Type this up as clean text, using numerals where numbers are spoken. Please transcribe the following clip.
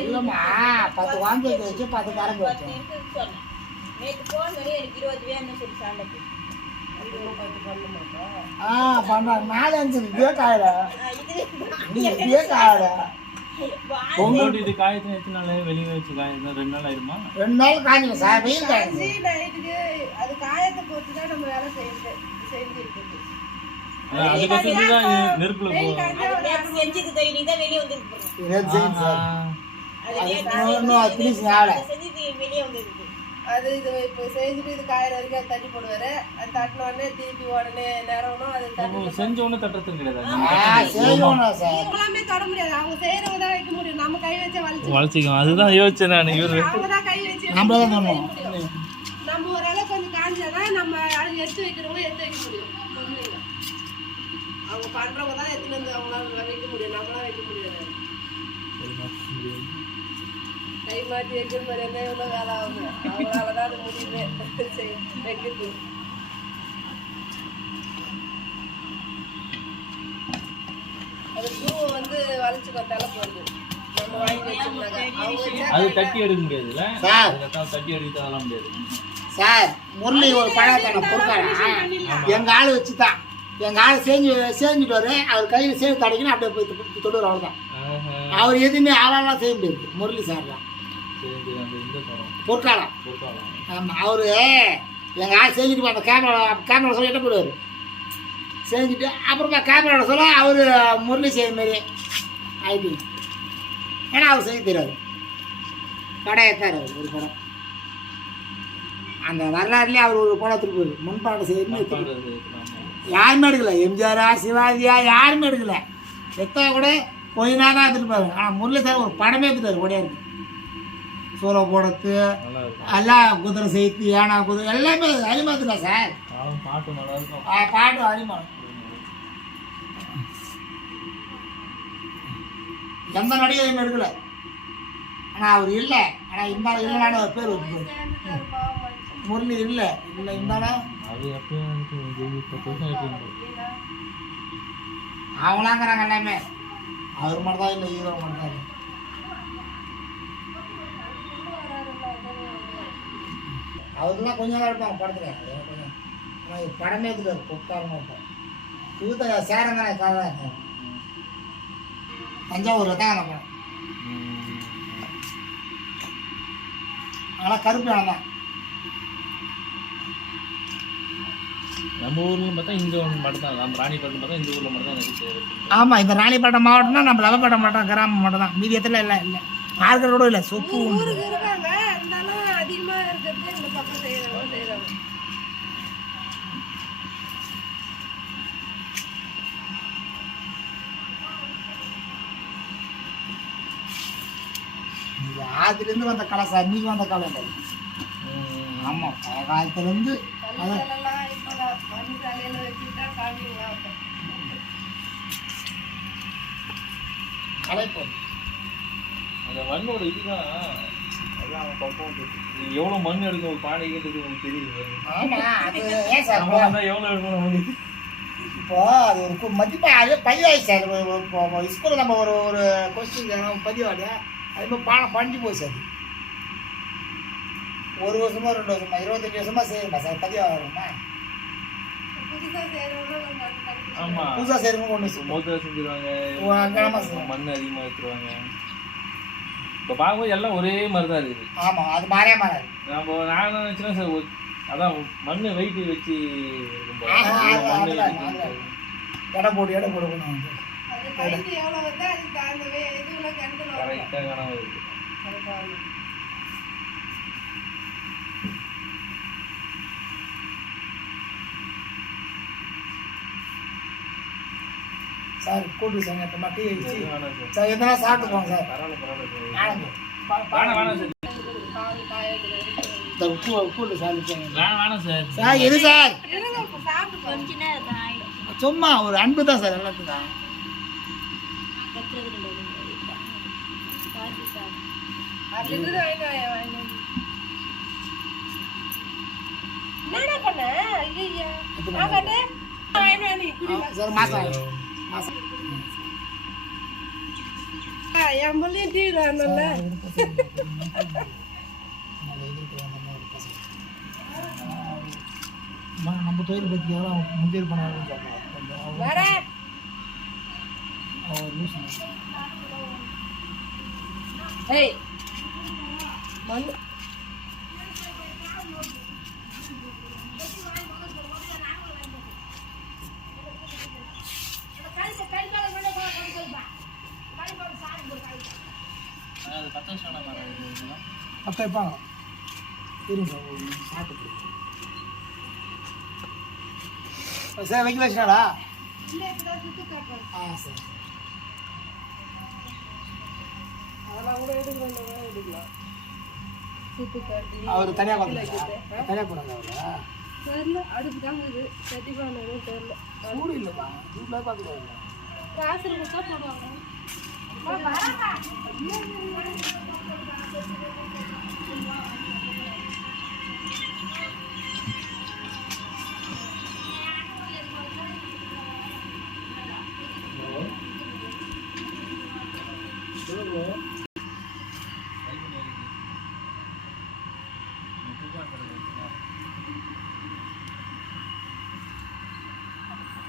இல்லம்மா 10 வாங்கி வச்சு 10 கரங்க வச்சு நேத்து போன் பண்ணி எனக்கு 20 வேணும்னு சொல்லி சாண்டக்கு பண்றாங்க மேலே இதே காயில இதே காயில பொங்கல் இது காயத்துல எத்தனை நாள் வெளியே வச்சு காயுது 2 நாள் ஆயிருமா 2 நாள் காஞ்சிடும் சார் வெயில் காய்ச்சி நைட்டுக்கு அது காயத்தை பொறுத்து தான் நம்ம வேலை செஞ்சுட்டு அதுக்கு செஞ்சுதான் நெருப்புல செஞ்சது தைனி தான் வெளியே வந்துருக்கு வெளியே வந்துருக்கு அது இது இப்போ செஞ்சுட்டு இது காயிற வரைக்கும் அது தண்ணி போடுவாரு அது தட்டின உடனே திருப்பி உடனே நேரம்னா அது செஞ்ச உடனே தட்டுறதுக்கு கிடையாது எல்லாமே தொட முடியாது அவங்க செய்யறவங்க தான் வைக்க முடியும் நம்ம கை வச்சா வளைச்சிக்கும் அதுதான் யோசிச்சேன் நான் அவங்க தான் கை வச்சு நம்ம ஓரளவுக்கு கொஞ்சம் காஞ்சாதான் நம்ம எடுத்து வைக்கிறவங்க எடுத்து வைக்க முடியும் அவங்க பண்றவங்க தான் எடுத்துட்டு வந்து அவங்களால வைக்க முடியும் நம்மளால வைக்க முடியாது கை மாற்றி வைக்கிற மாதிரி என்ன எவ்வளோ வேலை ஆகும் அவங்களால தான் அது முடியுது வைக்கிறது அது பூ வந்து வளைச்சு கொத்தால போகுது நம்ம வாங்கி வச்சிருந்தாங்க அது தட்டி எடுக்க முடியாதுல்ல சார் தட்டி எடுக்க அதெல்லாம் முடியாது சார் முரளி ஒரு பழத்தான பொறுக்காரா எங்க ஆள் வச்சுதான் எங்க ஆள் செஞ்சுட்டு வரு அவர் கையில் சேர்த்து தடைக்கணும் அப்படியே போய் தொடுவார் அவ்வளோதான் அவர் எதுவுமே ஆளாலாம் செய்ய முடியாது முரளி சார்லாம் பொற்காலம் ஆமாம் அவரு எங்கள் ஆள் செஞ்சுட்டு அந்த கேமரா சொல்ல என்ன போடுவார் செஞ்சுட்டு அப்புறமா கேமராவோட சொல்ல அவர் முரளி செய்ய மாரி ஆயிட்டு ஏன்னா அவர் செய்ய தெரியாது படம் ஏற்றார் அவர் ஒரு படம் அந்த வரலாறுலேயே அவர் ஒரு படம் திருப்பி முன்பாடம் செய்யணும்னு யாருமே எடுக்கல எம்ஜிஆரா சிவாஜியா யாருமே எடுக்கல எத்தனை கூட கொஞ்ச நேரம் தான் எடுத்துருப்பாரு ஆனால் முரளி சார் ஒரு படமே எடுத்துட்டார் ஓடியாருக்கு சோளை போடுறது எல்லாம் குதிரை சேர்த்து ஏனா குதிரை எல்லாமே அரிமாத்துலாம் சார் பாட்டு அரிமா எந்த நடிகையும் எடுக்கல ஆனால் அவர் இல்லை ஆனால் இருந்தாலும் இல்லைனாலும் அவர் பேர் வந்து முரளி இல்லை இல்லை இருந்தாலும் அவங்களாங்கிறாங்க எல்லாமே அவர் மட்டும் தான் இல்லை ஹீரோ மட்டும் தான் இல்லை அவருலாம் கொஞ்சம் தான் இருப்பாங்க படத்தில் ஆனால் படமே எடுத்துட்டார் பொக்காரமாக இருப்பார் தூத்த சேரம் தானே காதாக இருக்காங்க தஞ்சாவூரில் தான் நம்ம ஆனால் கருப்பு இடம் தான் நம்ம ஊர்ல பார்த்தா இந்த மட்டும் தான் நம்ம ராணிப்பேட்டை பார்த்தா இந்த ஊரில் மட்டும் தான் எனக்கு ஆமாம் இந்த ராணிப்பேட்டை மாவட்டம்னா நம்ம லவப்பேட்டை மாவட்டம் கிராமம் மட்டும் தான் மீதி இடத்துல இல்லை இல்லை ஆறுகள் கூட இல்லை சொப்பு இருக்காங்க இருந்தாலும் அதிகமாக இருக்கிறது இந்த பக்கம் செய்கிறாங்க ஆதிலேருந்து வந்த கலை சார் இன்னைக்கு வந்த கலை இல்லை ஆமாம் காலத்துலேருந்து கலைப்போ அந்த மண்ணோட இதுதான் அதான் பக்கம் எவ்வளோ மண் எடுக்கும் ஒரு பானைங்கிறது உங்களுக்கு தெரியுது எவ்வளோ எடுக்கணும் இப்போ அது ஒரு மதிப்பாக பதிவாயிடுச்சு சார் இப்போ ஸ்கூலில் நம்ம ஒரு கொஸ்டின் பதிவாடியா அது மாதிரி பானை பஞ்சு போச்சு அது 1 வருஷமா 2 வருஷமா 25 வருஷமா செய்யணுமா சார் பதிவாகணுமா புதுசாக செய்யறவங்க கொண்டு மோதிரம் செஞ்சிருவாங்க மண் அதிகமாக எடுத்துருவாங்க இப்போ பார்க்கும்போது எல்லாம் ஒரே மாதிரி தான் இருக்குது ஆமாம் அது மாறே மாறாது நம்ம நான் நினச்சினா சார் அதான் மண் வெயிட் வச்சு எடை போட்டு கொடுக்கணும் கரெக்டாக காணாம இருக்கு சார் கூட்டு சார் இப்போ டீ வச்சு சார் எதனா சாப்பிட்டு போங்க சார் கூட்டு சார் சார் எது சார் சும்மா ஒரு அன்பு தான் சார் எல்லாத்துக்கும் என்ன பண்ண சார் மாதம் மாதம் என் பிள்ளையும் டிவி காணல. நம்ம தொழில் பற்றி எவ்வளோ முந்திரி பண்ணாலும் வர ஏய் மண்ணு அது 10 வருஷம் மரம் அப்போ வைப்பாங்க இருங்க சாப்பிட்டு சார் வைக்கல வச்சுனாடா ஆ சரி அதெல்லாம் கூட எடுக்கலாம். சுத்து காட்டி அவர் தனியாக பார்த்துருக்கா தனியாக போனாங்க அவரா தெரியல, அடுப்பு தாங்க இது சட்டி பானை தெரியல. சூடு இல்லைப்பா வீட்டில் பார்த்துக்கோங்க காசு கொடுத்தா போடுவாங்க. சொல்லுங்க